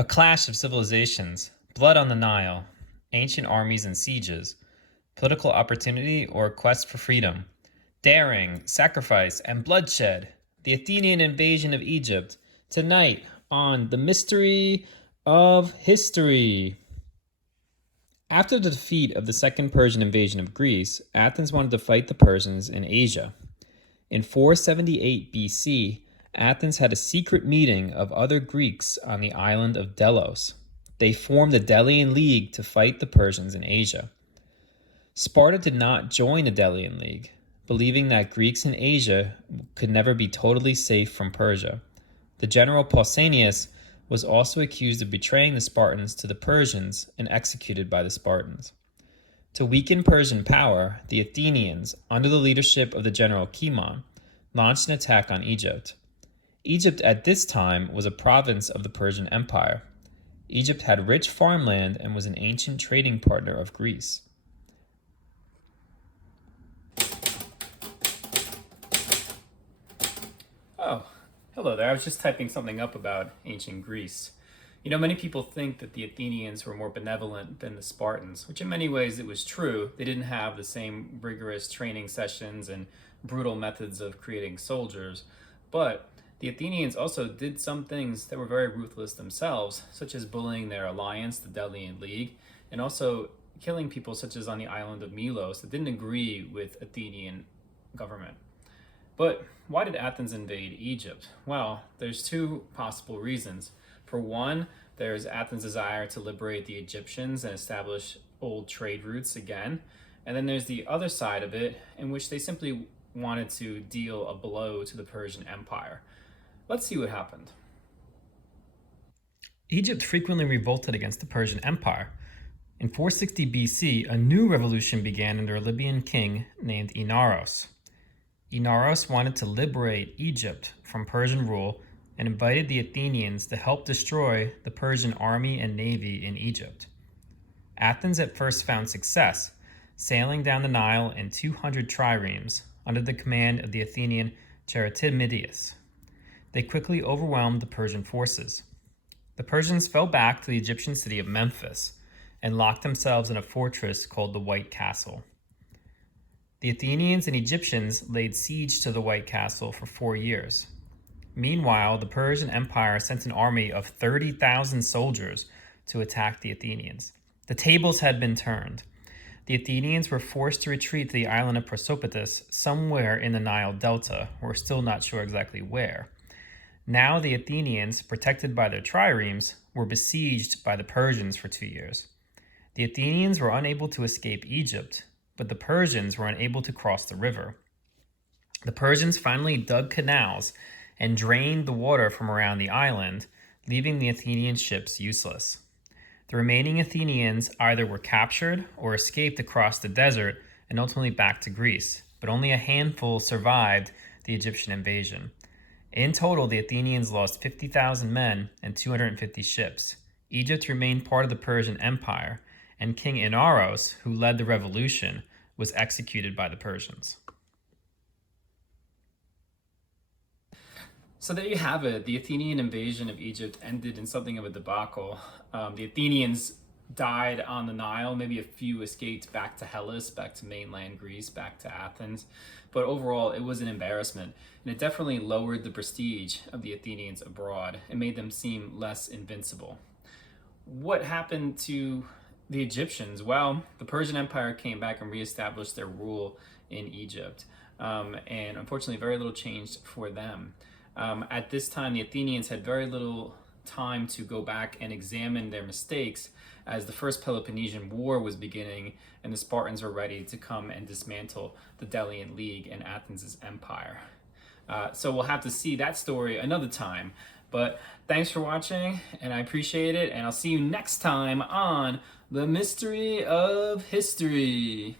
A clash of civilizations, blood on the Nile, ancient armies and sieges, political opportunity or quest for freedom, daring, sacrifice, and bloodshed, the Athenian invasion of Egypt, tonight on The Mystery of History. After the defeat of the Second Persian invasion of Greece, Athens wanted to fight the Persians in Asia. In 478 BC, Athens had a secret meeting of other Greeks on the island of Delos. They formed the Delian League to fight the Persians in Asia. Sparta did not join the Delian League, believing that Greeks in Asia could never be totally safe from Persia. The general Pausanias was also accused of betraying the Spartans to the Persians and executed by the Spartans. To weaken Persian power, the Athenians, under the leadership of the general Cimon, launched an attack on Egypt. Egypt at this time was a province of the Persian Empire. Egypt had rich farmland and was an ancient trading partner of Greece. Oh, hello there. I was just typing something up about ancient Greece. You know, many people think that the Athenians were more benevolent than the Spartans, which in many ways it was true. They didn't have the same rigorous training sessions and brutal methods of creating soldiers, but the Athenians also did some things that were very ruthless themselves, such as bullying their alliance, the Delian League, and also killing people such as on the island of Melos that didn't agree with Athenian government. But why did Athens invade Egypt? Well, there's two possible reasons. For one, there's Athens' desire to liberate the Egyptians and establish old trade routes again. And then there's the other side of it, in which they simply wanted to deal a blow to the Persian Empire. Let's see what happened. Egypt frequently revolted against the Persian Empire. In 460 BC, a new revolution began under a Libyan king named Inaros. Inaros wanted to liberate Egypt from Persian rule and invited the Athenians to help destroy the Persian army and navy in Egypt. Athens at first found success, sailing down the Nile in 200 triremes under the command of the Athenian Charatimidius. They quickly overwhelmed the Persian forces. The Persians fell back to the Egyptian city of Memphis and locked themselves in a fortress called the White Castle. The Athenians and Egyptians laid siege to the White Castle for 4 years. Meanwhile, the Persian Empire sent an army of 30,000 soldiers to attack the Athenians. The tables had been turned. The Athenians were forced to retreat to the island of Prosopitis, somewhere in the Nile Delta. We're still not sure exactly where. Now the Athenians, protected by their triremes, were besieged by the Persians for 2 years. The Athenians were unable to escape Egypt, but the Persians were unable to cross the river. The Persians finally dug canals and drained the water from around the island, leaving the Athenian ships useless. The remaining Athenians either were captured or escaped across the desert and ultimately back to Greece, but only a handful survived the Egyptian invasion. In total, the Athenians lost 50,000 men and 250 ships. Egypt remained part of the Persian Empire, and King Inaros, who led the revolution, was executed by the Persians. So there you have it. The Athenian invasion of Egypt ended in something of a debacle. The Athenians died on the Nile. Maybe a few escaped back to Hellas, back to mainland Greece, back to Athens. But overall, it was an embarrassment. And it definitely lowered the prestige of the Athenians abroad and made them seem less invincible. What happened to the Egyptians? Well, the Persian Empire came back and reestablished their rule in Egypt. And unfortunately, very little changed for them. At this time, the Athenians had very little time to go back and examine their mistakes, as the First Peloponnesian War was beginning and the Spartans were ready to come and dismantle the Delian League and Athens' empire. So we'll have to see that story another time. But thanks for watching, and I appreciate it, and I'll see you next time on The Mystery of History.